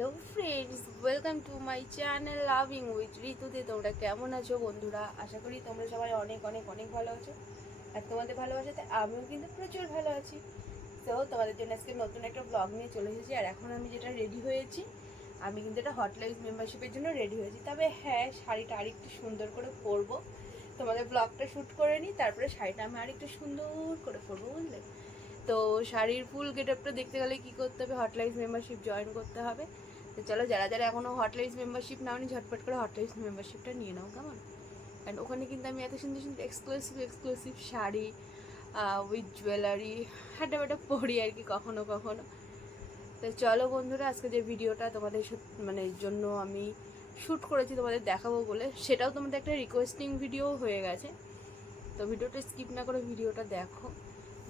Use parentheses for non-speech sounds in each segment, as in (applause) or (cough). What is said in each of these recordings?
Hello friends, welcome to my channel loving with ঋতুতে তোমরা কেমন আছো বন্ধুরা? আশা করি তোমরা সবাই অনেক অনেক অনেক ভালো আছো। আর তোমাদের ভালোবাসাতে আমিও কিন্তু প্রচুর ভালো আছি। তো তোমাদের জন্য আজকে নতুন একটা ব্লগ নিয়ে চলে এসেছি। আর এখন আমি যেটা রেডি হয়েছি, আমি কিন্তু এটা হটলাইজ মেম্বারশিপের জন্য রেডি হয়েছি। তবে হ্যাঁ শাড়িটা আরেকটু সুন্দর করে পরবো। তোমাদের ব্লগটা শ্যুট করে নিই, তারপরে শাড়িটা আমি আরেকটু সুন্দর করে পরবো, বুঝলে? তো শাড়ির ফুল গেটআপটা দেখতে গেলে কি করতে হবে? হটলাইজ মেম্বারশিপ জয়েন করতে হবে। তো চলো, যারা যারা এখনও হটলাইজ মেম্বারশিপ নাওনি, ঝটপট করে হটলাইজ মেম্বারশিপটা নিয়ে নাও, কেমন? অ্যান্ড ওখানে কিন্তু আমি এত সুন্দর সুন্দর exclusive exclusive sari with jewellery হাঁটা বাটা পরি আর কি কখনো কখনো। তো চলো বন্ধুরা, আজকে যে ভিডিওটা তোমাদের মানে জন্য আমি শ্যুট করেছি তোমাদের দেখাবো বলে, সেটাও তোমাদের একটা রিকোয়েস্টিং ভিডিও হয়ে গেছে। তো ভিডিওটা স্কিপ না করে ভিডিওটা দেখো।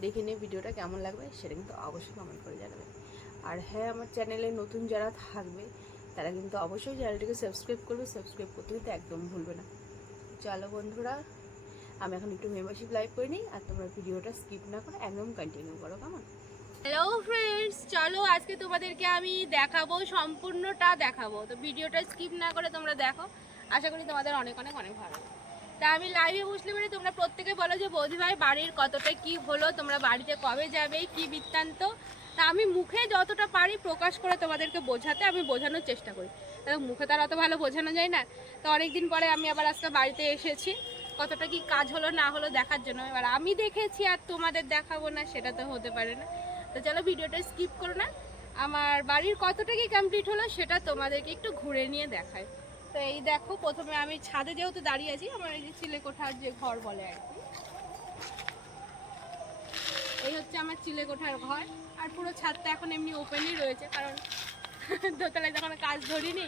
দেখে নিয়ে ভিডিওটা কেমন লাগবে সেটা কিন্তু অবশ্যই কমেন্ট করে জানাবে। আর হ্যাঁ আমার চ্যানেলে নতুন যারা থাকবে, তারা কিন্তু অবশ্যই চ্যানেলটিকে সাবস্ক্রাইব করবে সাবস্ক্রাইব করতে কিন্তু একদম ভুলবে না। চলো বন্ধুরা, আমি এখন একটু মেম্বারশিপ লাইভ করে নিই আর তোমরা ভিডিওটা স্কিপ না করে একদম কন্টিনিউ করো, কেমন? হ্যালো ফ্রেন্ডস চলো আজকে তোমাদেরকে আমি দেখাবো, সম্পূর্ণটা দেখাবো। তো ভিডিওটা স্কিপ না করে তোমরা দেখো। আশা করি তোমাদের অনেক অনেক অনেক ভালো। তা আমি লাইভে বসলে মানে তোমরা প্রত্যেকে বলো যে, বৌদি ভাই, বাড়ির কতটা কি হলো? তোমরা বাড়িতে কবে যাবে? কি বৃত্তান্ত? তা আমি মুখে যতটা পারি প্রকাশ করে তোমাদেরকে বোঝাতে আমি বোঝানোর চেষ্টা করি। তা মুখে তার অত ভালো বোঝানো যায় না। তো অনেকদিন পরে আমি আবার আজকে বাড়িতে এসেছি। কতটা কি কাজ হলো, না হলো দেখার জন্য। এবার আমি দেখেছি আর তোমাদের দেখাবো না, সেটা তো হতে পারে না। তো চলো ভিডিওটা স্কিপ করো না। আমার বাড়ির কতটা কি কমপ্লিট হলো, সেটা তোমাদেরকে একটু ঘুরে নিয়ে দেখায় তো এই দেখো, প্রথমে আমি ছাদে যেহেতু দাঁড়িয়ে আছি, আমার এই যে চিলে কোঠার যে ঘর বলে আর কি। এই হচ্ছে আমার চিলে কোঠার ঘর। আর পুরো ছাদটা এখন এমনি ওপেনই রয়েছে, কারণ (laughs) দোতলায় যখন কাজ ধরিনি।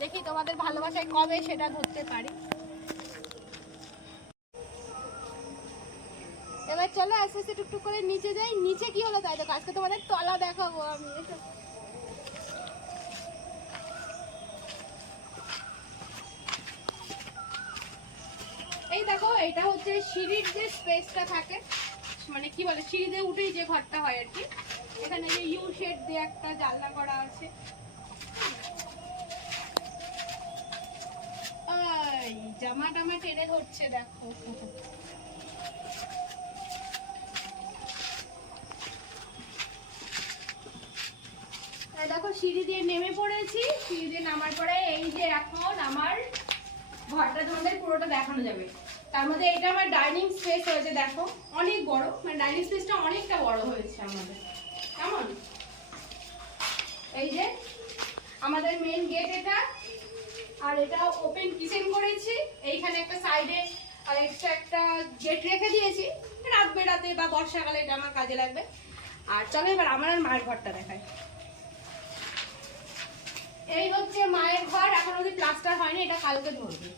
দেখি তোমাদের ভালোবাসায় কবে সেটা ধরতে পারি। এবার চলো আস্তে আস্তে টুকটুক করে নিচে যাই। নিচে কি হলো তাই দেখো, আজকে তোমাদের তলা দেখাবো আমি। এই দেখো, এটা হচ্ছে সিঁড়ির যে স্পেসটা থাকে মানে কি বলে, সিঁড়িতে উঠেই যে ঘরটা হয় আর কি, এখানে যে ইউ শেড দিয়ে একটা জানলা করা আছে। জামা টামা টেনে ধরছে, দেখো। দেখো, সিঁড়ি দিয়ে নেমে পড়েছি, সিঁড়ি দিয়ে নামার পরে এই যে এখন আমার ঘরটা তোমাদের পুরোটা দেখানো যাবে। তার মধ্যে এটা আমার ডাইনিং স্পেস হয়েছে, দেখো। অনেক বড় মানে ডাইনিং স্পেসটা অনেকটা বড় হয়েছে আমাদের কেমন? এই যে, আমাদের মেন গেট এটা, আর এটা ওপেন কিচেন করেছি। এইখানে একটা সাইডে আর এক্সট্রা একটা গেট রেখে দিয়েছি। রাত বেড়াতে বা বর্ষাকালে এটা আমার কাজে লাগবে। আর চলো এবার আমার আর মায়ের ঘরটা দেখায় এই হচ্ছে মায়ের ঘর, এখন অব্দি প্লাস্টার হয়নি, এটা কালকে ধরবে।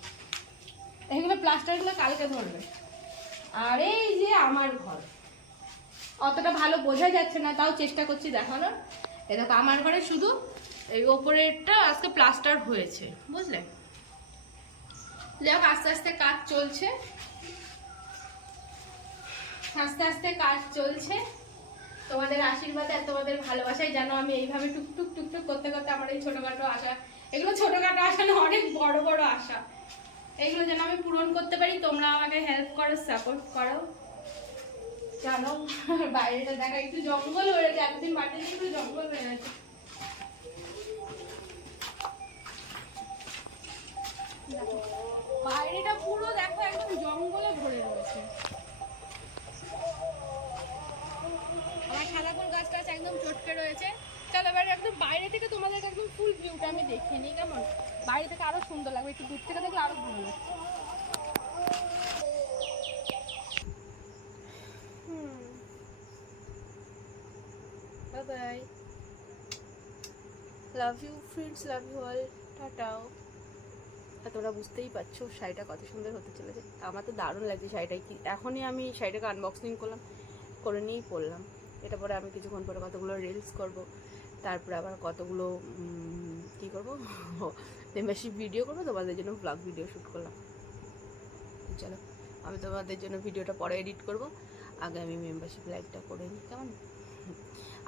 এইগুলো প্লাস্টারগুলো কালকে ধরবে। আর এই যে আমার ঘর, অতটা ভালো বোঝা যাচ্ছে না, তাও চেষ্টা করছি দেখানোর। এ দেখো, আমার ঘরে শুধু এই ওপরেরটা আজকে প্লাস্টার হয়েছে, বুঝলে? যাক, আস্তে আস্তে কাজ চলছে। আস্তে আস্তে কাজ চলছে। তোমাদের আশীর্বাদ আর তোমাদের ভালোবাসায় জানো আমি এইভাবে টুকটুক টুকটুক করতে করতে আমার এই ছোটখাটো আশা, এগুলো ছোটখাটো আশা না, অনেক বড় বড় আশা। এগুলো যেন আমি পূরণ করতে পারি, তোমরা আমাকে হেল্প করো সাপোর্ট করো। জানো বাইরেটা দেখা, একটু জঙ্গল হয়ে গেছে, এতদিন বাড়িতে একটু জঙ্গল হয়ে গেছে দেখো, বাইরেটা পুরো দেখো একদম জঙ্গলে ভরে রয়েছে আমার সাদা ফুল গাছ টাছ একদম চটকে রয়েছে চলো এবার একদম বাইরে থেকে তোমাদের একদম ফুল ভিউটা আমি দেখে নিই কেমন। বাইরে থেকে আরও সুন্দর লাগবে, একটু দূর থেকে দেখলে আরও ভালো লাগছে bye love you friends love you all টাটাও আর তোমরা বুঝতেই পারছ, শাড়িটা কত সুন্দর হতে চলেছে। আমার তো দারুণ লাগছে শাড়িটা কি এখনই আমি শাড়িটাকে আনবক্সিং করলাম, করে নিয়েই পরলাম। এটা পরে আমি কিছুক্ষণ পরে কতগুলো রিলস করব। তারপরে আবার কতগুলো কী করব? মেম্বারশিপ ভিডিও করব, তোমাদের জন্য ব্লগ ভিডিও শ্যুট করলাম। চলো, আমি তোমাদের জন্য ভিডিওটা পরে এডিট করব। আগে আমি মেম্বারশিপ লাইকটা করে নিই, কেমন?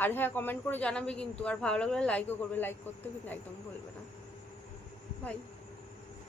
আর হ্যাঁ কমেন্ট করে জানাবে কিন্তু। আর ভালো লাগলে লাইকও করবে। লাইক করতে কিন্তু একদম বলবে না। বাই